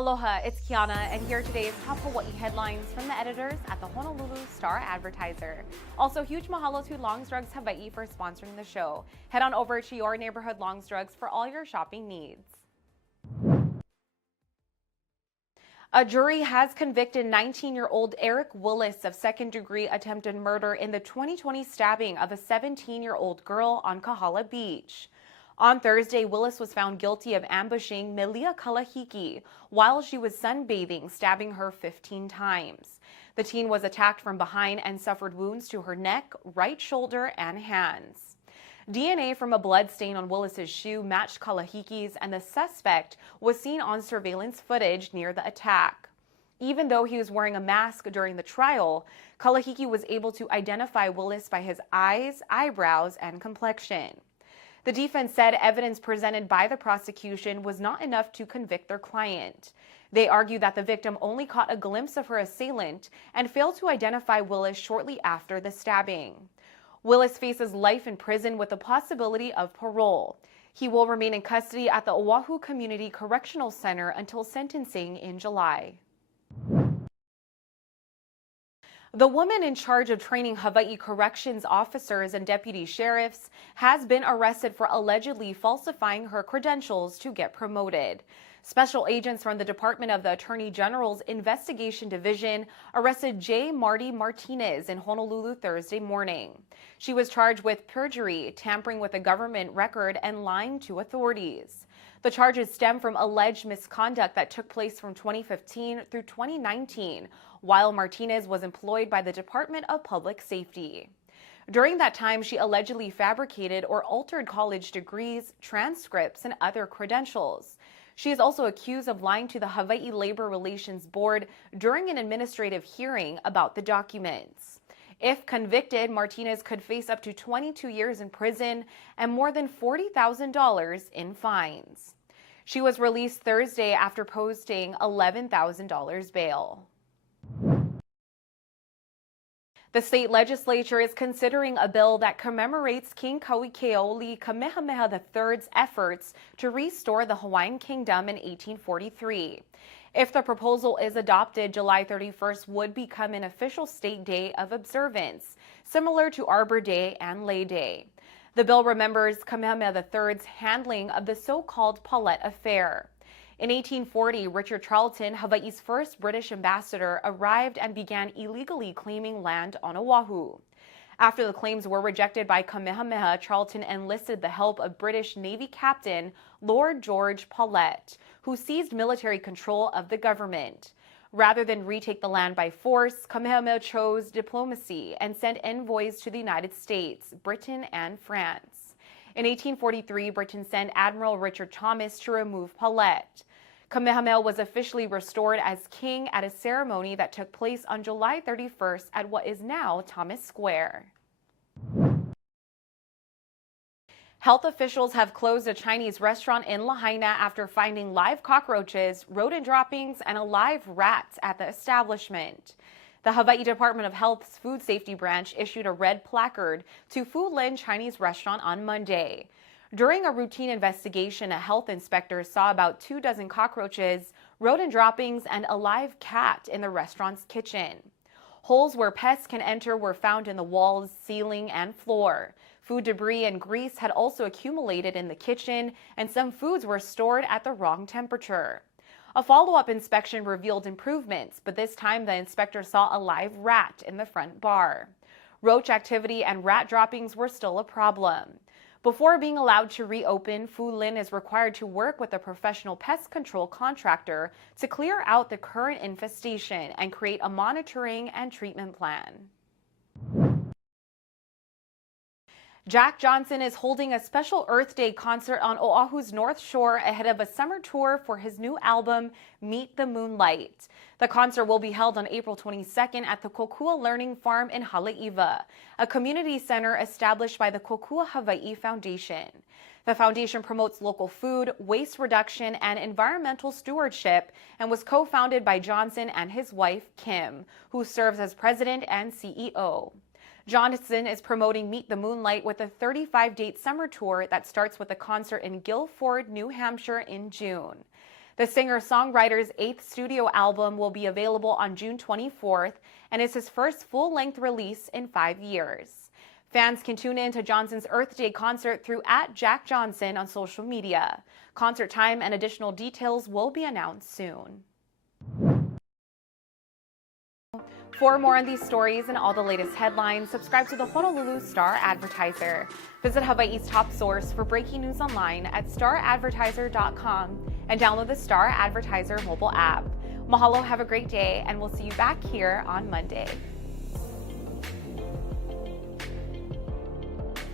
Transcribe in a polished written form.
Aloha, it's Kiana, and here today's top Hawaii headlines from the editors at the Honolulu Star-Advertiser. Also, huge mahalo to Longs Drugs Hawaii for sponsoring the show. Head on over to your neighborhood Longs Drugs for all your shopping needs. A jury has convicted 19-year-old Erik Willis of second-degree attempted murder in the 2020 stabbing of a 17-year-old girl on Kahala Beach. On Thursday, Willis was found guilty of ambushing Melia Kalahiki while she was sunbathing, stabbing her 15 times. The teen was attacked from behind and suffered wounds to her neck, right shoulder, and hands. DNA from a blood stain on Willis's shoe matched Kalahiki's, and the suspect was seen on surveillance footage near the attack. Even though he was wearing a mask during the trial, Kalahiki was able to identify Willis by his eyes, eyebrows, and complexion. The defense said evidence presented by the prosecution was not enough to convict their client. They argued that the victim only caught a glimpse of her assailant and failed to identify Willis shortly after the stabbing. Willis faces life in prison with the possibility of parole. He will remain in custody at the Oahu Community Correctional Center until sentencing in July. The woman in charge of training Hawaii corrections officers and deputy sheriffs has been arrested for allegedly falsifying her credentials to get promoted. Special agents from the Department of the Attorney General's Investigation Division arrested J. Marty Martinez in Honolulu Thursday morning. She was charged with perjury, tampering with a government record, and lying to authorities. The charges stem from alleged misconduct that took place from 2015 through 2019, while Martinez was employed by the Department of Public Safety. During that time, she allegedly fabricated or altered college degrees, transcripts, and other credentials. She is also accused of lying to the Hawaii Labor Relations Board during an administrative hearing about the documents. If convicted, Martinez could face up to 22 years in prison and more than $40,000 in fines. She was released Thursday after posting $11,000 bail. The state legislature is considering a bill that commemorates King Kauikeaoli Kamehameha III's efforts to restore the Hawaiian Kingdom in 1843. If the proposal is adopted, July 31st would become an official state day of observance, similar to Arbor Day and Lay Day. The bill remembers Kamehameha III's handling of the so-called Paulette Affair. In 1840, Richard Charlton, Hawaii's first British ambassador, arrived and began illegally claiming land on Oahu. After the claims were rejected by Kamehameha, Charlton enlisted the help of British Navy Captain Lord George Paulette, who seized military control of the government. Rather than retake the land by force, Kamehameha chose diplomacy and sent envoys to the United States, Britain, and France. In 1843, Britain sent Admiral Richard Thomas to remove Paulette. Kamehameha was officially restored as king at a ceremony that took place on July 31st at what is now Thomas Square. Health officials have closed a Chinese restaurant in Lahaina after finding live cockroaches, rodent droppings, and a live rat at the establishment. The Hawaii Department of Health's Food Safety Branch issued a red placard to Fu Lin Chinese restaurant on Monday. During a routine investigation, a health inspector saw about 24 cockroaches, rodent droppings, and a live cat in the restaurant's kitchen. Holes where pests can enter were found in the walls, ceiling, and floor. Food debris and grease had also accumulated in the kitchen, and some foods were stored at the wrong temperature. A follow-up inspection revealed improvements, but this time the inspector saw a live rat in the front bar. Roach activity and rat droppings were still a problem. Before being allowed to reopen, Fu Lin is required to work with a professional pest control contractor to clear out the current infestation and create a monitoring and treatment plan. Jack Johnson is holding a special Earth Day concert on Oahu's North Shore ahead of a summer tour for his new album, Meet the Moonlight. The concert will be held on April 22nd at the Kokua Learning Farm in Haleiwa, a community center established by the Kokua Hawaii Foundation. The foundation promotes local food, waste reduction, and environmental stewardship and was co-founded by Johnson and his wife, Kim, who serves as president and CEO. Johnson is promoting Meet the Moonlight with a 35-date summer tour that starts with a concert in Guilford, New Hampshire in June. The singer-songwriter's 8th studio album will be available on June 24th and is his first full-length release in 5 years. Fans can tune in to Johnson's Earth Day concert through @JackJohnson on social media. Concert time and additional details will be announced soon. For more on these stories and all the latest headlines, subscribe to the Honolulu Star-Advertiser. Visit Hawaii's top source for breaking news online at staradvertiser.com and download the Star-Advertiser mobile app. Mahalo, have a great day, and we'll see you back here on Monday.